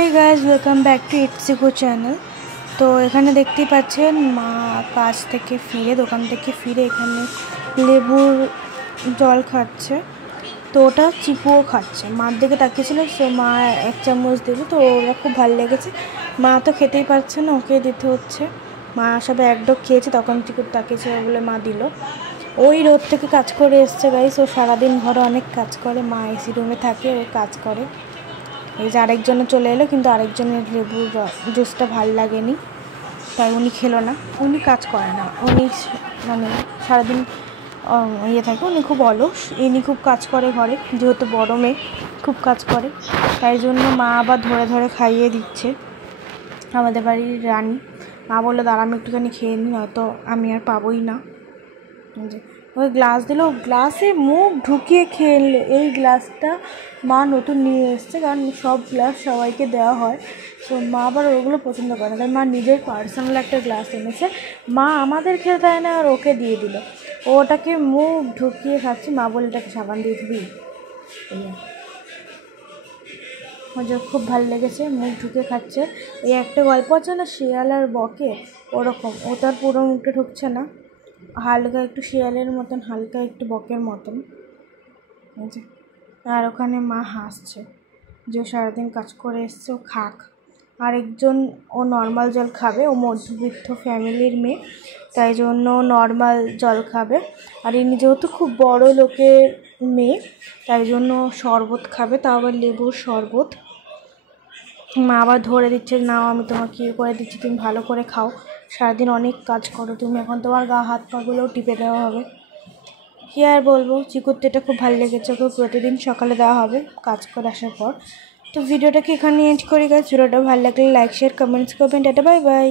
Hey guys welcome back to इट्सिको channel. तो এখানে দেখতেই পাচ্ছেন মা কাজ থেকে ফিরে দোকান থেকে ফিরে এখানে লেবুর জল খাচ্ছে। তো ওটা চিকুও খাচ্ছে, মার দিকে তাকিয়েছিল, সো মা এক চামচ দিল, তো ওরা খুব ভালো লেগেছে। মা তো খেতেই পারছে না, ওকে দিতে হচ্ছে। মা সবে এক ডোক খেয়েছে, তখন চিকু তাকিয়েছে বলে মা দিল। ওই রোদ থেকে কাজ করে এসছে গাইস, ও সারাদিন ঘরে অনেক কাজ করে, মা এসি রুমে থাকে, ও কাজ করে। এই যে আরেকজনে চলে এলো, কিন্তু আরেকজনের লেবুর জুসটা ভালো লাগেনি, তাই উনি খেলো না। উনি কাজ করে না, উনি মানে সারাদিন ইয়ে থাকে, উনি খুব অলস, ইনি খুব কাজ করে ঘরে, যেহেতু বড় মেয়ে খুব কাজ করে, তাই জন্য মা আবার ধরে ধরে খাইয়ে দিচ্ছে আমাদের বাড়ির রানী। মা বললো দাঁড়া আমি একটুখানি খেয়ে নিই, হয়তো আমি আর পাবোই না। ওই গ্লাস দিল, গ্লাসে মুখ ঢুকিয়ে খেয়ে নিল। এই গ্লাসটা মা নতুন নিয়ে এসছে, কারণ সব গ্লাস সবাইকে দেওয়া হয়, তো মা আবার ওগুলো পছন্দ করে না, তাই মা নিজের পার্সোনাল একটা গ্লাস এনেছে। মা আমাদের খেতে দেয় না, আর ওকে দিয়ে দিল, ওটাকে মুখ ঢুকিয়ে খাচ্ছি। মা বলে এটাকে সাবান দিয়ে দিবি, ওদের খুব ভালো লেগেছে, মুখ ঢুকে খাচ্ছে। এই একটা গল্প আছে না, শিয়াল আর বকে, ওরকম, ও তার পুরো মুখে ঢুকছে না, হালকা একটু শিয়ালের মতন, হালকা একটু বকের মতন। আর ওখানে মা হাসছে যে সারাদিন কাজ করে এসছে, ও খাক। আরেকজন ও নর্মাল জল খাবে, ও মধ্যবিত্ত ফ্যামিলির মেয়ে, তাই জন্য নর্মাল জল খাবে। আর ইনি যেহেতু খুব বড় লোকের মেয়ে, তাই জন্য শরবত খাবে, তাও আবার লেবুর শরবত। মা আবার ধরে দিচ্ছে, নাও আমি তোমাকে ইয়ে করে দিচ্ছি, তুমি ভালো করে খাও, সারাদিন অনেক কাজ করো তুমি, এখন তোমার গা হাত পাগুলোও টিপে দেওয়া হবে। কী আর বলবো, চিকুরতে এটা খুব ভালো লেগেছে, ওকে প্রতিদিন সকালে দেওয়া হবে কাজ করে আসার পর। তো ভিডিওটাকে এখানে এন্ড করি গাইস। ভিডিওটা ভালো লাগলে লাইক শেয়ার কমেন্টস করবেন। Tata bye bye.